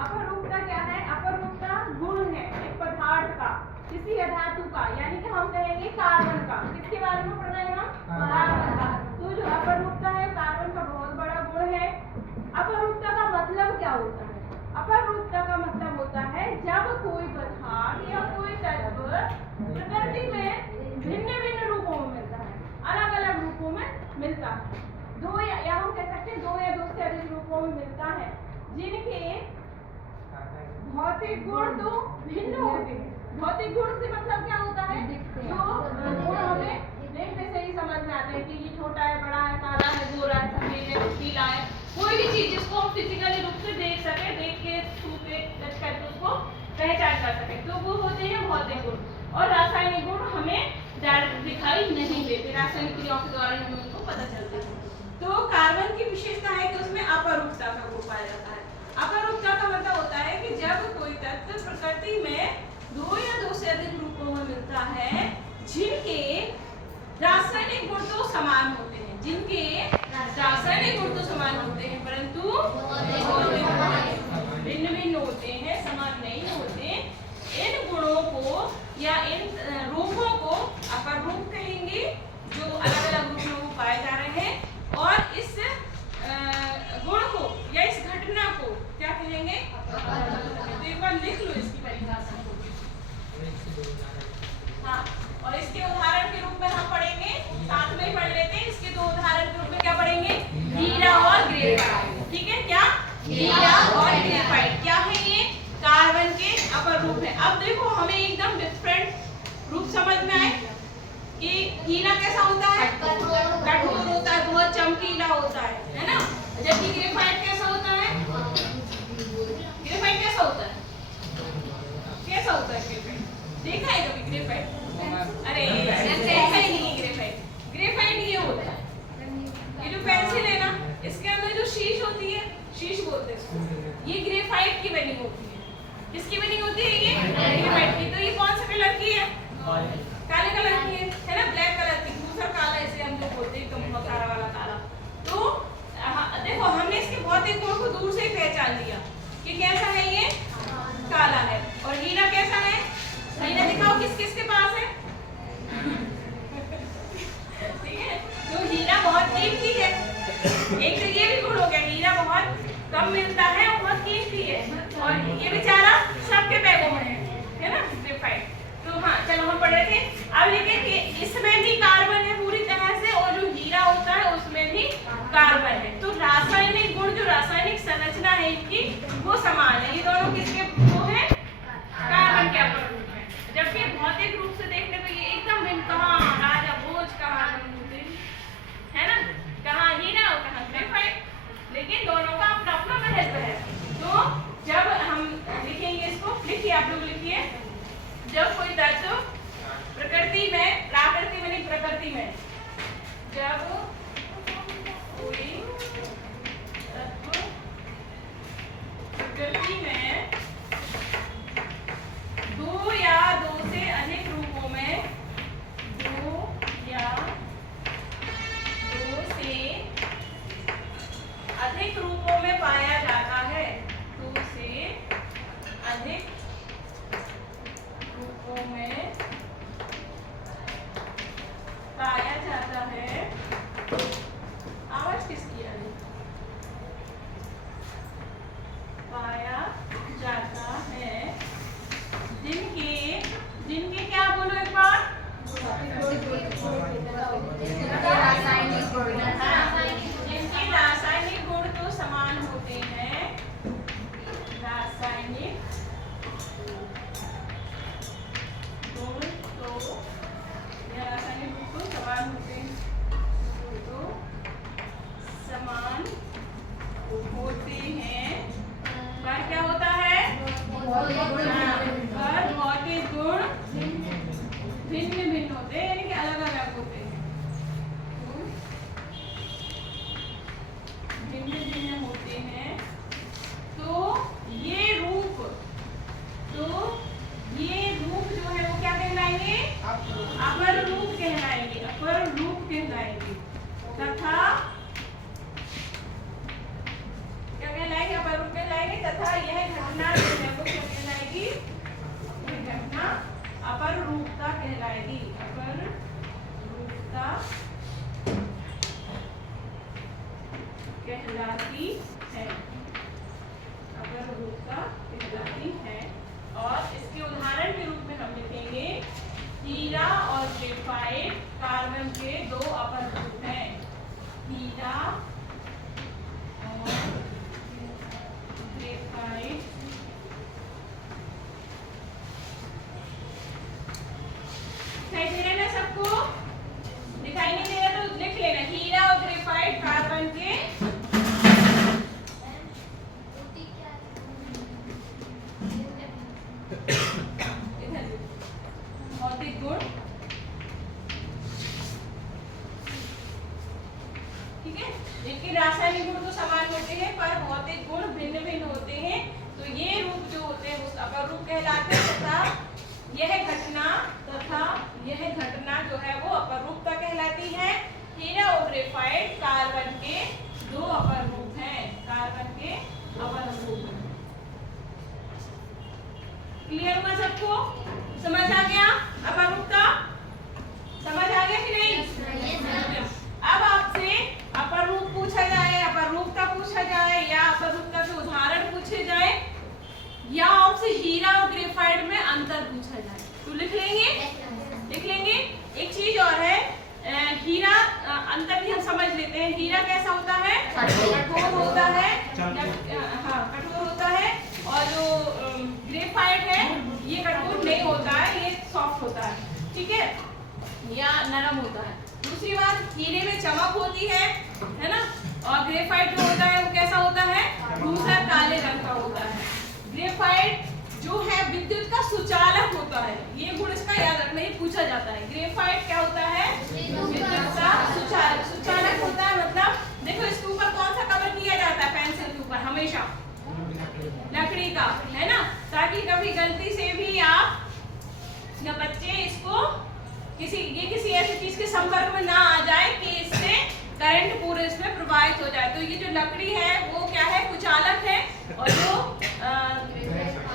अपरूपता क्या है? अपरूपता गुण है एक पदार्थ का, किसी धातु का, यानी कि हम कहेंगे कार्बन का। किसके बारे में पढ़ रहे हैं हम? कार्बन का। तो जो अपरूपता है कार्बन का बहुत बड़ा गुण है। अपरूपता का मतलब क्या होता है? अपरूपता का मतलब होता है जब कोई पदार्थ या कोई तत्व प्रकृति में भिन्न भिन्न रूपों में मिलता है, अलग अलग रूपों में मिलता है, दो या हम कह सकते हैं दो या दो से अधिक रूपों में मिलता है, जिनके भौतिक गुण तो भिन्न होते हैं। भौतिक गुण से मतलब क्या होता है? जो गुण हमें देखने से ही समझ में आते हैं कि ये छोटा है, बड़ा है, काला है, गोरा है, सफेद है, नीला है, कोई भी चीज जिसको हम फिजिकली रूप से देख सके, देख के छू के टच करके उसको पहचान कर सके, तो वो होते हैं भौतिक गुण। और रासायनिक गुण हमें डायरेक्ट दिखाई नहीं देते, रासायनिक क्रियाओं के द्वारा हमें उनको पता चलता है। तो कार्बन की विशेषता है कि उसमें अपरूपता का गुण पाया जाता है। अपरूपता का मतलब होता है कि जब कोई तत्व प्रकृति में दो या दो से अधिक रूपों में मिलता है, जिनके रासायनिक गुण तो समान होते हैं, जिनके रासायनिक गुण तो समान होते हैं, परंतु भिन्न भिन्न होते हैं, समान नहीं होते। इन गुणों को या इन रूपों को अपरूप कहेंगे, जो अलग अलग रूपों में पाए जा रहे हैं। और इस गुण को या इस घटना को क्या कहेंगे? तो एक बार लिख लो इसकी परिभाषा को। हाँ, और इसके उदाहरण के रूप में हम पढ़ेंगे, साथ में ही पढ़ लेते हैं। इसके दो उदाहरण के रूप में क्या पढ़ेंगे? हीरा और ग्रेफाइट। ठीक है, क्या? हीरा और ग्रेफाइट क्या है? ये कार्बन के अपर रूप है। अब देखो हमें एकदम डिफरेंट रूप समझ में आए कि हीरा कैसा होता है? कठोर होता है, बहुत चमकीला होता है ना? जबकि ग्रेफाइट कैसा होता है? ग्रेफाइट कैसा होता है? कैसा होता है ग्रेफाइट? देखा है कभी ग्रेफाइट? अरे ऐसा ही नहीं है ग्रेफाइट। ग्रेफाइट ये होता है, ये जो पेंसिल है ना, इसके अंदर जो शीश होती है, शीश बोलते हैं, ये ग्रेफाइट की बनी होती है। किसकी बनी होती है? ये ग्रेफाइट की। तो ये कौन सा कलर की है? काले कलर की है ना? ब्लैक कलर की, दूसरा काला इसे हम लोग बोलते हैं, कम काला वाला काला। तो देखो हमने इसके भौतिक गुण को दूर से ही पहचान लिया कि कैसा है, ये काला है। और हीरा कैसा है? हीरा दिखाओ किस किस के पास है? ठीक है, तो हीरा बहुत कीमती है। एक तो ये भी गुण हो गया, हीरा बहुत कम मिलता है और बहुत कीमती है, और ये बेचारा सबके बैगों में है ना, ग्रेफाइट। तो हाँ, चलो हम पढ़ रहे थे। अब लेकिन कि इसमें भी कार्बन है पूरी तरह से, और जो हीरा होता है उसमें भी कार्बन है। तो रासायनिक गुण, जो रासायनिक संरचना है इनकी, वो समान है। ये दोनों किसके वो है? कार्बन के अपर रूप है। जबकि भौतिक रूप से देखने पे ये एकदम भिन्न, कहाँ राजा भोज, कहाँ है ना, कहाँ हीरा और कहाँ ग्रेफाइट, लेकिन दोनों का अपना अपना महत्व है। तो जब हम लिखेंगे इसको, लिखिए आप लोग लिखिए, जब कोई तत्व प्रकृति में, प्राकृति में नहीं प्रकृति में, जब कोई तत्व प्रकृति में दो या दो से अधिक रूपों में, दो या दो से अधिक रूपों में पाया जाता है, दो से अधिक रूपों में पाया जाता है। आवाज किसकी आ रही? पाया जाता है, जिनके जिनके क्या बोलो एक बार? जिनके रासायनिक गुण तो समान होते हैं, रासायनिक गुण तो, या रासायनिक गुण तो समान होते हैं। कहलाती है, अपरूपता कहलाती है। और इसके उदाहरण के रूप में हम लिखेंगे हीरा और ग्रेफाइट कार्बन के दो अपरूप हैं। हीरा और ग्रेफाइट दिखाई दे रहा है ना सबको? दिखाई नहीं दे रहा तो लिख लेना, हीरा और ग्रेफाइट कार्बन के भौतिक गुण, ठीक है। इनके रासायनिक गुण तो समान होते हैं पर भौतिक गुण भिन्न भिन्न होते हैं। तो ये रूप जो होते हैं उस अपरूप कहलाते हैं तथा यह घटना जो है वो अपरूपता कहलाती है। हीरा और ग्रेफाइट कार्बन के दो अपरूप हैं, कार्बन के अपरूप। क्लियर हुआ सबको? समझ आ गया अपरूपता? समझ आ गया कि नहीं? अब आपसे अपरूप पूछा जाए, अपरूपता पूछा जाए या अपरूपता के उदाहरण पूछे जाए या आपसे हीरा और ग्रेफाइट में अंतर पूछा जाए तो लिख लेंगे। एक चीज और है, हीरा अंतर भी हम समझ लेते हैं। हीरा कैसा होता है? कठोर होता है, हाँ कठोर होता है। और जो ग्रेफाइट है ये कठोर नहीं होता है, ये सॉफ्ट होता है, ठीक है, या नरम होता है। दूसरी बात, हीरे में चमक होती है ना, और ग्रेफाइट जो होता है वो कैसा होता है? धूसर काले रंग का होता है। ग्रेफाइट जो है विद्युत का सुचालक होता है, ये गुण इसका याद रखना, ये पूछा जाता है। ग्रेफाइट क्या होता है? विद्युत का सुचालक होता है। मतलब देखो इसके ऊपर कौन सा कवर किया जाता है? पेंसिल के ऊपर हमेशा लकड़ी का, है ना, ताकि कभी गलती से भी आप या बच्चे इसको किसी ऐसी चीज के संपर्क में ना आ जाए कि इससे करंट पूरे इसमें प्रवाहित हो जाए। तो ये जो लकड़ी है वो क्या है? कुचालक है, और जो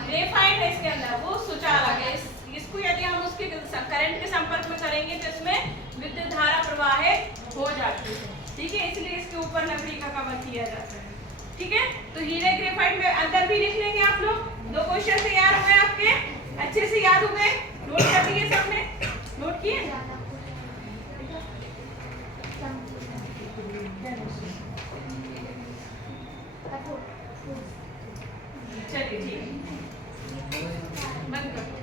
ग्रेफाइट है इसके अंदर वो सुचालक है। इसको यदि हम उसके करंट के संपर्क में करेंगे तो इसमें विद्युत धारा प्रवाहित हो जाती है, ठीक है, इसलिए इसके ऊपर लकड़ी का कवर किया जाता है, ठीक है। तो हीरे ग्रेफाइट में अंतर भी लिख लेंगे आप लोग। दो क्वेश्चन तैयार हुए आपके, अच्छे से याद हुए, नोट कर दिए सबने? नोट किए? चलिए ठीक है।